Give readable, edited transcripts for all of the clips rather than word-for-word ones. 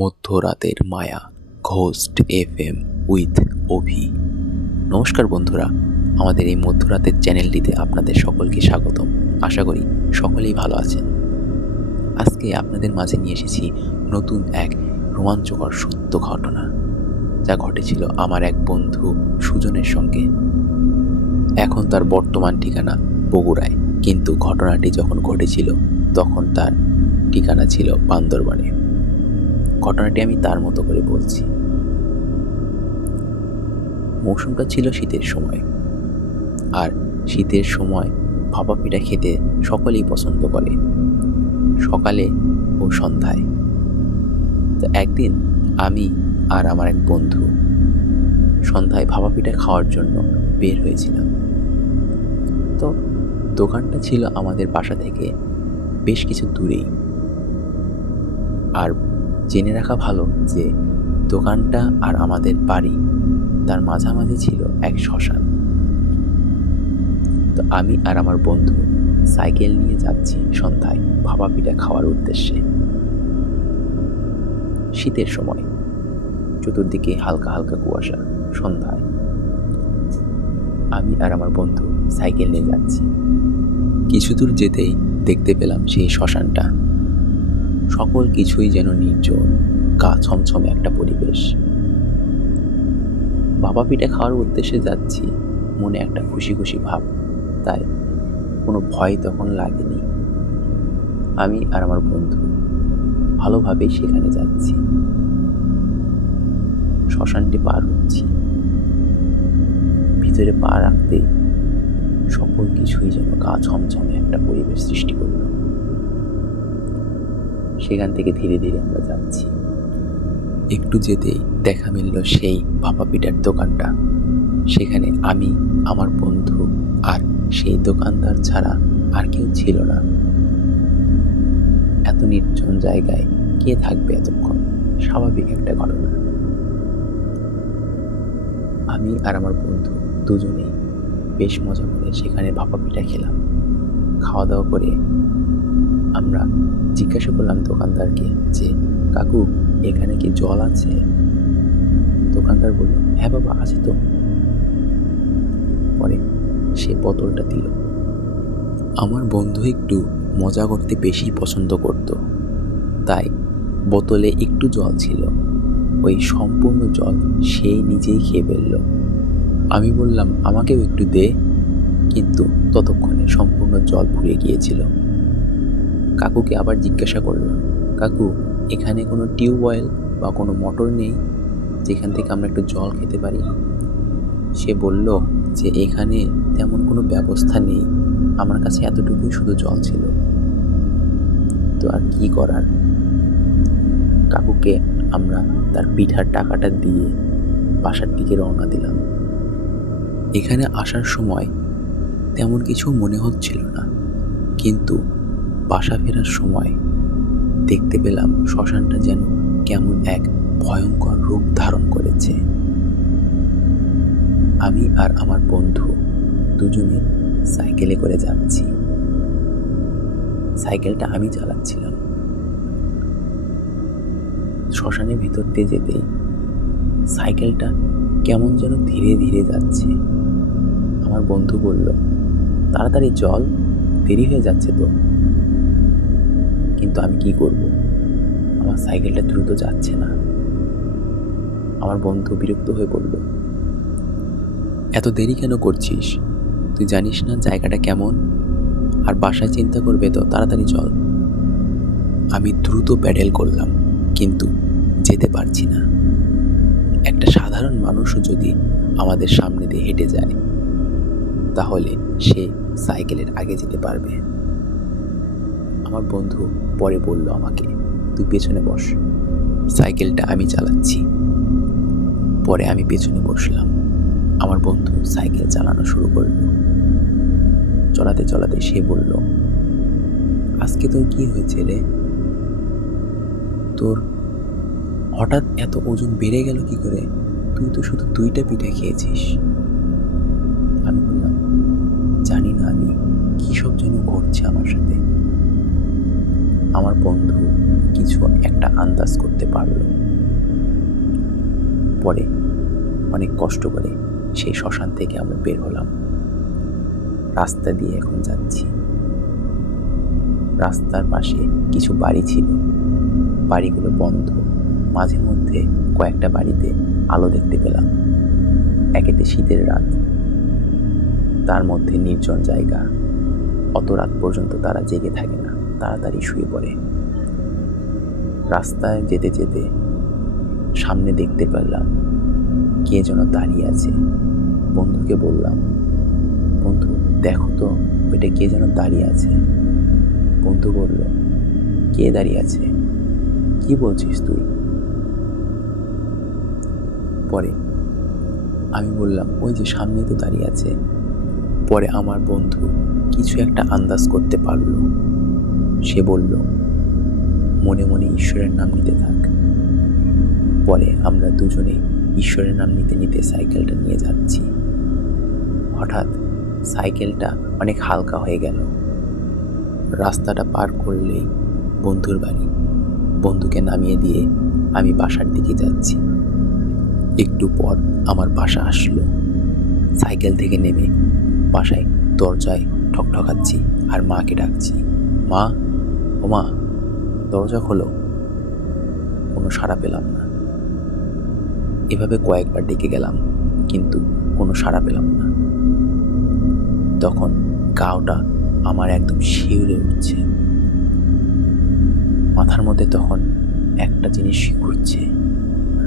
মধ্যরাতের মায়া ghost FM with অভি। নমস্কার বন্ধুরা, আমাদের এই মধ্যরাতের চ্যানেলটিতে আপনাদের সকলকে স্বাগতম। আশা করি সকলেই ভালো আছেন। আজকে আপনাদের মাঝে নিয়ে এসেছি নতুন এক রোমাঞ্চকর সত্য ঘটনা, যা ঘটেছিল আমার এক বন্ধু সুজনের সঙ্গে। এখন তার বর্তমান ঠিকানা বগুড়ায়, কিন্তু ঘটনাটি যখন ঘটেছিল তখন তার ঠিকানা ছিল বান্দরবানে। ঘটনাটি আমি তার মতো করে বলছি। মৌসুমটা ছিল শীতের সময়, আর শীতের সময় ভাপা পিঠা খেতে সকলেই পছন্দ করে, সকালে ও সন্ধ্যায়। তো একদিন আমি আর আমার এক বন্ধু সন্ধ্যায় ভাপা পিঠা খাওয়ার জন্য বের হয়েছিলাম। তো দোকানটা ছিল আমাদের বাসা থেকে বেশ কিছু দূরেই। আর জেনে রাখা ভালো যে দোকানটা আর আমাদের বাড়ি তার মাঝামাঝি ছিল এক শ্মশান। তো আমি আর আমার বন্ধু সাইকেল নিয়ে যাচ্ছি সন্ধ্যায় ভাপা পিঠা খাওয়ার উদ্দেশ্যে। শীতের সময়, চতুর্দিকে হালকা হালকা কুয়াশা। সন্ধ্যায় আমি আর আমার বন্ধু সাইকেল নিয়ে যাচ্ছি। কিছু দূর যেতেই দেখতে পেলাম সেই শ্মশানটা। সকল কিছুই যেন নির্জন, গা ছমছমে একটা পরিবেশ। ভাপা পিঠা খাওয়ার উদ্দেশ্যে যাচ্ছি, মনে একটা খুশি খুশি ভাব, তাই কোনো ভয় তখন লাগেনি। আমি আর আমার বন্ধু ভালোভাবেই সেখানে যাচ্ছি। শ্মশানটি পার হচ্ছি, ভিতরে পা রাখতে সকল কিছুই যেন গা ছমছমে একটা পরিবেশ সৃষ্টি করল। সেখান থেকে ধীরে ধীরে আমরা যাচ্ছি। একটু যেতেই দেখা মিলল সেই ভাপা পিঠার দোকানটা। সেখানে আমি, আমার বন্ধু আর সেই দোকানদার ছাড়া আর কেউ ছিল না। এত নির্জন জায়গায় কে থাকবে এতক্ষণ? স্বাভাবিক একটা ঘটনা। আমি আর আমার বন্ধু দুজনেই বেশ মজা করে সেখানে ভাপা পিঠা খেলাম। খাওয়া দাওয়া করে আমরা জিজ্ঞাসা করলাম দোকানদারকে যে, কাকু, এখানে কি জল আছে? দোকানদার বলল, হ্যাঁ বাবা, আছে তো। পরে সে বোতলটা দিল। আমার বন্ধু একটু মজা করতে বেশি পছন্দ করত, তাই বোতলে একটু জল ছিল। ওই সম্পূর্ণ জল সেই নিজেই খেয়ে ফেলল। আমি বললাম, আমাকেও একটু দে, কিন্তু ততক্ষণে সম্পূর্ণ জল ফুরিয়ে গিয়েছিল। কাকুকে আবার জিজ্ঞাসা করলাম, কাকু, এখানে কোনো টিউবওয়েল বা কোনো মোটর নেই যেখান থেকে আমরা একটু জল খেতে পারি? সে বলল যে এখানে তেমন কোনো ব্যবস্থা নেই, আমার কাছে এতটুকুই শুধু জল ছিল। তো আর কি করার, কাকুকে আমরা তার পিঠার টাকাটা দিয়ে বাসার দিকে রওনা দিলাম। এখানে আসার সময় তেমন কিছু মনে হচ্ছিল না, কিন্তু বাসা ফেরার সময় দেখতে পেলাম শ্মশানটা যেন কেমন এক ভয়ঙ্কর রূপ ধারণ করেছে। আমি আর আমার বন্ধু দুজনে সাইকেলে করে যাচ্ছি। সাইকেলটা আমি চালাচ্ছিলাম। শ্মশানের ভিতর দিয়ে যেতেই সাইকেলটা কেমন যেন ধীরে ধীরে যাচ্ছে। আমার বন্ধু বলল, তাড়াতাড়ি চল, দেরি হয়ে যাচ্ছে তো। কিন্তু আমি কি করব, আমার সাইকেলটা দ্রুত যাচ্ছে না। আমার বন্ধু বিরক্ত হয়ে বলল, এত দেরি কেন করছিস? তুই জানিস না জায়গাটা কেমন? আর বাসায় চিন্তা করবে তো, তাড়াতাড়ি চল। আমি দ্রুত প্যাডেল করলাম, কিন্তু যেতে পারছি না। একটা সাধারণ মানুষও যদি আমাদের সামনে দিয়ে হেঁটে যায়, তাহলে সে সাইকেলের আগে যেতে পারবে। আমার বন্ধু পরে বলল আমাকে, তুই পেছনে বস, সাইকেলটা আমি চালাচ্ছি। পরে আমি পেছনে বসলাম। আমার বন্ধু সাইকেল চালানো শুরু করল। চলাতে চলাতে সে বলল, আজকে তোর কি হয়েছে রে? তোর হঠাৎ এত ওজন বেড়ে গেল কি করে? তুই তো শুধু 2টা পিঠা খেয়েছিস। আমি বললাম, জানি না আমি কি সব যেন ঘটছে আমার সাথে। আমার বন্ধু কিছু একটা আন্দাজ করতে পারল। পরে অনেক কষ্ট করে সেই শ্মশান থেকে আমরা বের হলাম। রাস্তা দিয়ে এখন যাচ্ছি। রাস্তার পাশে কিছু বাড়ি ছিল, বাড়িগুলো বন্ধ। মাঝে মধ্যে কয়েকটা বাড়িতে আলো দেখতে পেলাম। একেতে শীতের রাত, তার মধ্যে নির্জন জায়গা। অত রাত পর্যন্ত তারা জেগে থাকে না, তাড়াতাড়ি শুয়ে পড়ে। রাস্তায় যেতে যেতে সামনে দেখতে পেলাম কে যেন দাঁড়িয়ে আছে। বন্ধুকে বললাম, বন্ধু দেখো তো ওইটা কে যেন দাঁড়িয়ে আছে। বন্ধু বলল, কে দাঁড়িয়ে আছে? কি বলছিস তুই? পরে আমি বললাম, ওই যে সামনে তো দাঁড়িয়ে আছে। পরে আমার বন্ধু কিছু একটা আন্দাজ করতে পারল। সে বলল, মনে মনে ঈশ্বরের নাম নিতে থাক। পরে আমরা দুজনে ঈশ্বরের নাম নিতে নিতে সাইকেলটা নিয়ে যাচ্ছি। হঠাৎ সাইকেলটা অনেক হালকা হয়ে গেল। রাস্তাটা পার করলেই বন্ধুর বাড়ি। বন্ধুকে নামিয়ে দিয়ে আমি বাসার দিকে যাচ্ছি। একটু পর আমার বাসা আসলো। সাইকেল থেকে নেমে বাসায় দরজায় ঠকঠকাচ্ছি আর মাকে ডাকছি, মা, ও মা, দরজা খোলো। কোনো সাড়া পেলাম না। এভাবে কয়েকবার ডেকে গেলাম, কিন্তু কোনো সাড়া পেলাম না। তখন গাওটা আমার একদম শিউরে উঠছে। মাথার মধ্যে তখন একটা জিনিস ঘুরছে,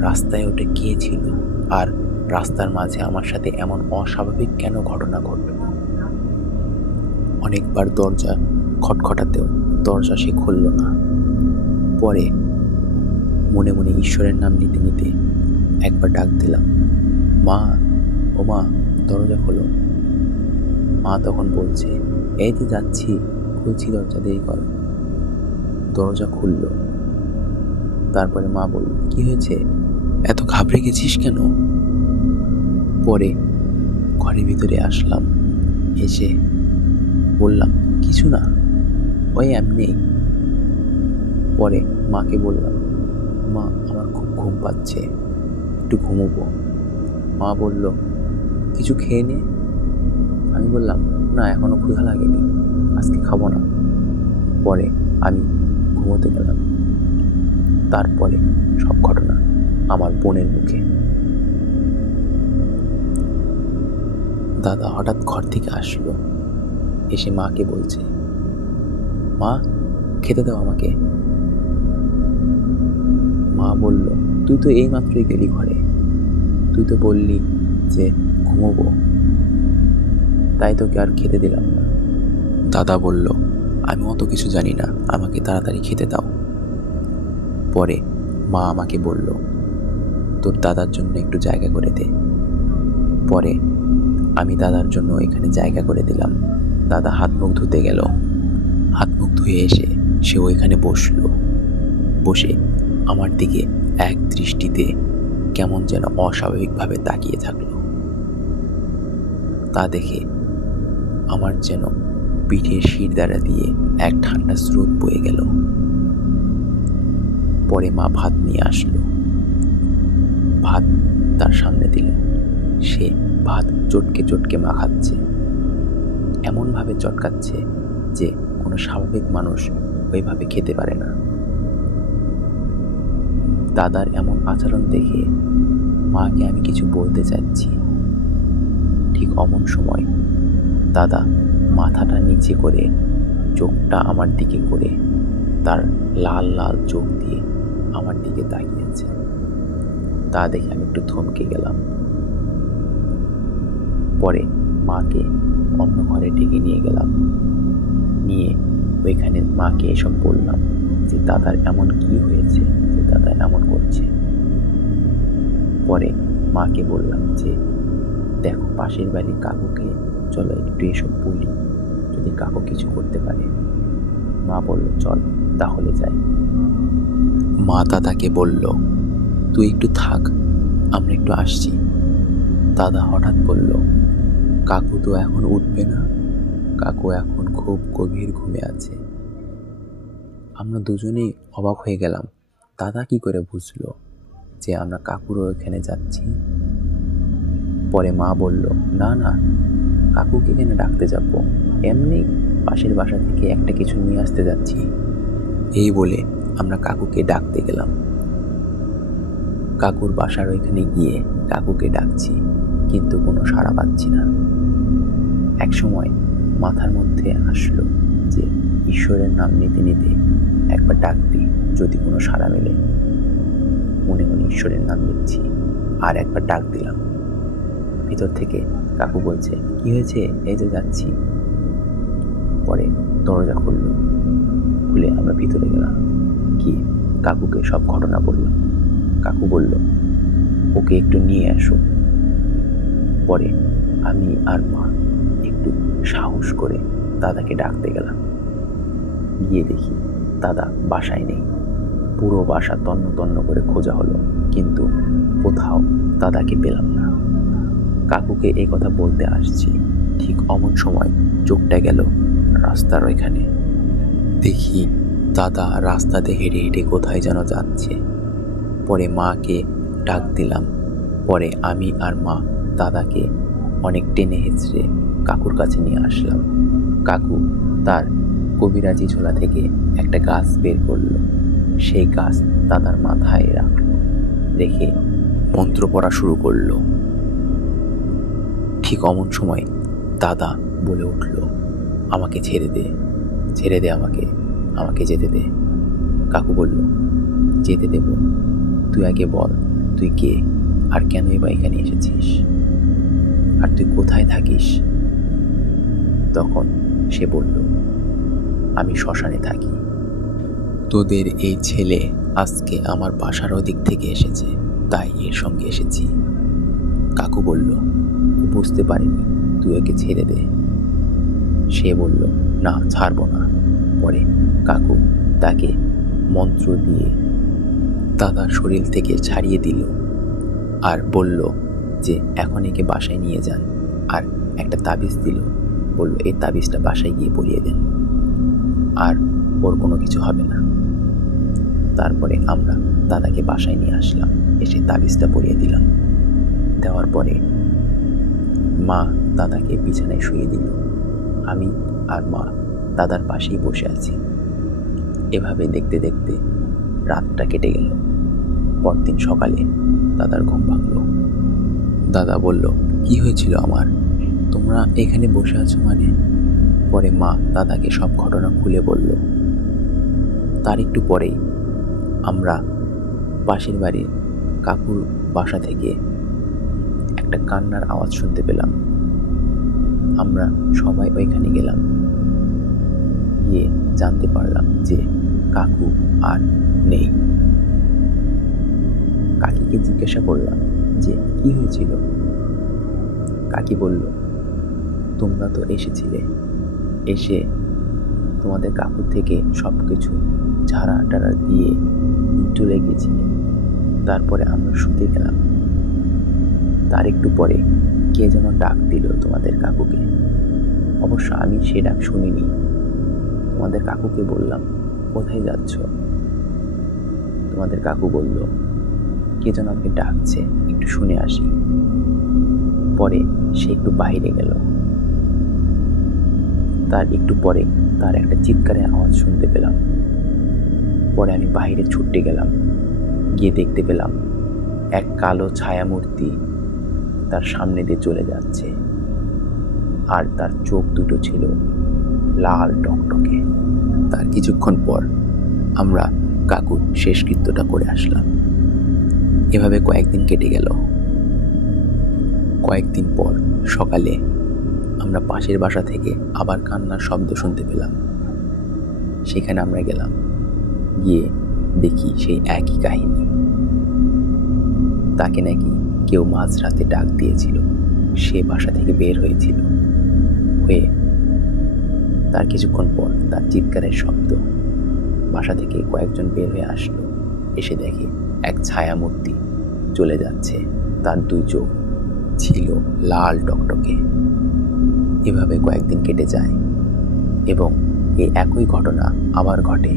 রাস্তায় ওটা কে ছিল, আর রাস্তার মাঝে আমার সাথে এমন অস্বাভাবিক কেন ঘটনা ঘটল। অনেকবার দরজা খটখটাতেও দরজা সে খুলল না। পরে মনে মনে ঈশ্বরের নাম নিতে নিতে একবার ডাক দিলাম, মা, ও মা, দরজা খোলো। মা তখন বলছে, এই তো যাচ্ছি, খুলছি, দরজা দেরি কর। দরজা খুলল। তারপরে মা বলল, কি হয়েছে, এত ঘাবড়ে গেছিস কেন? পরে ঘরের ভিতরে আসলাম। এসে বললাম, কিছু না, ওই এমনি। পরে মাকে বললাম, মা, আমার খুব ঘুম পাচ্ছে, একটু ঘুমোবো। মা বলল, কিছু খেয়ে নে। আমি বললাম, না, এখনো ক্ষুধা লাগেনি, আজকে খাবো না। পরে আমি ঘুমোতে গেলাম। তারপরে সব ঘটনা আমার বোনের মুখে। দাদা হঠাৎ ঘর থেকে আসলো, এসে মাকে বলছে, মা, খেতে দাও আমাকে। মা বলল, তুই তো এইমাত্রই গেলি ঘরে, তুই তো বললি যে ঘুমোবো, তাই তোকে আর খেতে দিলাম না। দাদা বলল, আমি অত কিছু জানি না, আমাকে তাড়াতাড়ি খেতে দাও। পরে মা আমাকে বলল, তোর দাদার জন্য একটু জায়গা করে দে। পরে আমি দাদার জন্য এখানে জায়গা করে দিলাম। দাদা হাত মুখ ধুতে গেল। হাত মুখ ধুয়ে এসে সে ওইখানে বসলো। বসে আমার দিকে এক দৃষ্টিতে কেমন যেন অস্বাভাবিকভাবে তাকিয়ে থাকলো। তা দেখে আমার যেন পিঠের শিরদাঁড়া দিয়ে এক ঠান্ডা স্রোত বয়ে গেল। পরে মা ভাত নিয়ে আসলো। ভাত তার সামনে দিল। সে ভাত চটকে চটকে মাখাচ্ছে, এমনভাবে চটকাচ্ছে যে কোনো স্বাভাবিক মানুষ ওইভাবে খেতে পারে না। দাদার এমন আচরণ দেখে মাকে আমি কিছু বলতে চাচ্ছি, ঠিক অমন সময় দাদা মাথাটা নিচে করে চোখটা আমার দিকে করে তার লাল লাল চোখ দিয়ে আমার দিকে তাকিয়েছে। তা দেখে আমি একটু থমকে গেলাম। পরে মাকে অন্য ঘরে ডেকে নিয়ে গেলাম। নিয়ে ওইখানে মাকে এসব বললাম যে দাদার এমন কি হয়েছে যে দাদা এমন করছে। পরে মাকে বললাম যে দেখো, পাশের বাড়ির কাকুকে চলো একটু এসব বলি, যদি কাকু কিছু করতে পারে। মা বলল, চল তাহলে যাই। মা দাদাকে বলল, তুই একটু থাক, আমরা একটু আসছি। দাদা হঠাৎ বলল, কাকু তো এখন উঠবে না, কাকু এখন খুব গভীর ঘুমে আছে, আমরা দুজনেই অবাক হয়ে গেলাম। দাদা কি করে বুঝলো যে আমরা কাকুর ওখানে যাচ্ছি? পরে মা বলল, না না, কাকুকে এখানে ডাকতে যাব, এমনি পাশের বাসা থেকে একটা কিছু নিয়ে আসতে যাচ্ছি। এই বলে আমরা কাকুকে ডাকতে গেলাম। কাকুর বাসার ওইখানে গিয়ে কাকুকে ডাকছি, কিন্তু কোনো সাড়া পাচ্ছি না। এক সময় মাথার মধ্যে আসলো যে ঈশ্বরের নাম নিতে নিতে একবার ডাক দিই, যদি কোনো সাড়া মেলে। মনে মনে ঈশ্বরের নাম নিচ্ছি, আর একবার ডাক দিলাম। ভিতর থেকে কাকু বলছে, কি হয়েছে? এই যে যাচ্ছি। পরে দরজা খুলে আমরা ভিতরে গেলাম, গিয়ে কাকুকে সব ঘটনা বললাম। কাকু বলল, ওকে একটু নিয়ে আসো। পরে আমি আর মা একটু সাহস করে দাদাকে ডাকতে গেলাম। গিয়ে দেখি দাদা বাসায় নেই। পুরো বাসা তন্ন তন্ন করে খোঁজা হলো, কিন্তু কোথাও দাদাকে পেলাম না। কাকুকে এই কথা বলতে আসছি, ঠিক অমন সময় চোখটা গেল রাস্তার ওইখানে। দেখি দাদা রাস্তাতে হেঁটে হেঁটে কোথায় যেন যাচ্ছে। পরে মাকে ডাক দিলাম। পরে আমি আর মা দাদাকে অনেক টেনে হেঁচড়ে কাকুর কাছে নিয়ে আসলাম। কাকু তার কবিরাজি ঝোলা থেকে একটা গাছ বের করলো। সেই গাছ দাদার মাথায় রেখে মন্ত্র পড়া শুরু করলো। ঠিক অমন সময় দাদা বলে উঠল, আমাকে ছেড়ে দে, ছেড়ে দে, আমাকে যেতে দে। কাকু বলল, যেতে দেব? তুই আগে বল, তুই কে, আর কেনই বা এখানে এসেছিস, আর তুই কোথায় থাকিস? তখন সে বলল, আমি শ্মশানে থাকি। তোদের এই ছেলে আজকে আমার বাসার ওদিক থেকে এসেছে, তাই এর সঙ্গে এসেছি। কাকু বলল, ও বুঝতে পারিনি, তুই ওকে ছেড়ে দে। সে বলল, না, ছাড়বো না। পরে কাকু তাকে মন্ত্র দিয়ে দাদার শরীর থেকে ছাড়িয়ে দিল, আর বলল যে এখন একে বাসায় নিয়ে যান। আর একটা তাবিজ দিল, বলল এই তাবিজটা বাসায় গিয়ে পরিয়ে দেন, আর ওর কোনো কিছু হবে না। তারপরে আমরা দাদাকে বাসায় নিয়ে আসলাম, এসে তাবিজটা পরিয়ে দিলাম। দেওয়ার পরে মা দাদাকে বিছানায় শুয়ে দিল। আমি আর মা দাদার পাশেই বসে আছি। এভাবে দেখতে দেখতে রাতটা কেটে গেল। পরদিন সকালে দাদার ঘুম ভাঙল। দাদা বলল, কি হয়েছিল আমার? তোমরা এখানে বসে আছো মানে? পরে মা দাদাকে সব ঘটনা খুলে বলল। তার একটু পরেই আমরা পাশের বাড়ির কাকুর বাসা থেকে একটা কান্নার আওয়াজ শুনতে পেলাম। আমরা সবাই ওইখানে গেলাম। গিয়ে জানতে পারলাম যে কাকু আর নেই। কাকিকে জিজ্ঞাসা করলাম যে কি হয়েছিল। কাকি বলল, তোমরা তো এসেছিলে, এসে তোমাদের কাকুর থেকে সব কিছু ঝাড়া টাড়া দিয়ে চলে গেছিলে। তারপরে আমরা শুতে গেলাম। তার একটু পরে কে যেন ডাক দিল তোমাদের কাকুকে। অবশ্য আমি সে ডাক শুনিনি। তোমাদের কাকুকে বললাম, কোথায় যাচ্ছ? তোমাদের কাকু বলল, কে যেন আমাকে ডাকছে, একটু শুনে আসি। পরে সে একটু বাইরে গেল। তার একটু পরে তার একটা চিৎকারের আওয়াজ শুনতে পেলাম। পরে আমি বাইরে ছুটে গেলাম। গিয়ে দেখতে পেলাম এক কালো ছায়ামূর্তি তার সামনে দিয়ে চলে যাচ্ছে, আর তার চোখ দুটো ছিল লাল টকটকে। তার কিছুক্ষণ পর আমরা কাকুর শেষকৃত্যটা করে আসলাম। এভাবে কয়েকদিন কেটে গেল। কয়েকদিন পর সকালে আমরা পাশের বাসা থেকে আবার কান্নার শব্দ শুনতে পেলাম। সেখানে আমরা গেলাম। গিয়ে দেখি সেই একই কাহিনী। তাকে নাকি কেউ মাঝরাতে ডাক দিয়েছিল। সে বাসা থেকে বের হয়েছিল, হয়ে তার কিছুক্ষণ পর তার চিৎকারের শব্দ। বাসা থেকে কয়েকজন বের হয়ে আসলো। এসে দেখে এক ছায়ামূর্তি চলে যাচ্ছে, তার দুই চোখ ছিল লাল টকটকে। এভাবে কয়েকদিন কেটে যায় এবং এই একই ঘটনা আবার ঘটে।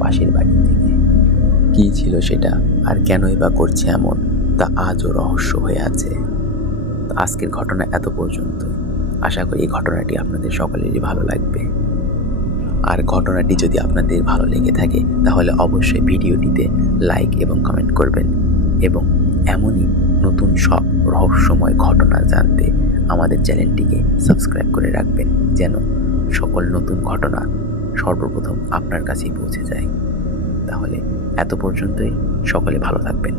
পাশের বাড়ি থেকে। কী ছিল সেটা আর কেনই বা করছে এমন, তা আজও রহস্য হয়ে আছে। তো আজকের ঘটনা এত পর্যন্তই। আশা করি এই ঘটনাটি আপনাদের সকলেরই ভালো লাগবে। আর ঘটনাটি যদি আপনাদের ভালো লেগে থাকে তাহলে অবশ্যই ভিডিওটিতে লাইক এবং কমেন্ট করবেন, এবং এমনই নতুন সব রহস্যময় ঘটনা জানতে আমাদের চ্যানেলটিকে সাবস্ক্রাইব করে রাখবেন, যেন সকল নতুন ঘটনা সর্বপ্রথম আপনার কাছেই পৌঁছে যায়। তাহলে এত পর্যন্তই, সকলে ভালো থাকবেন।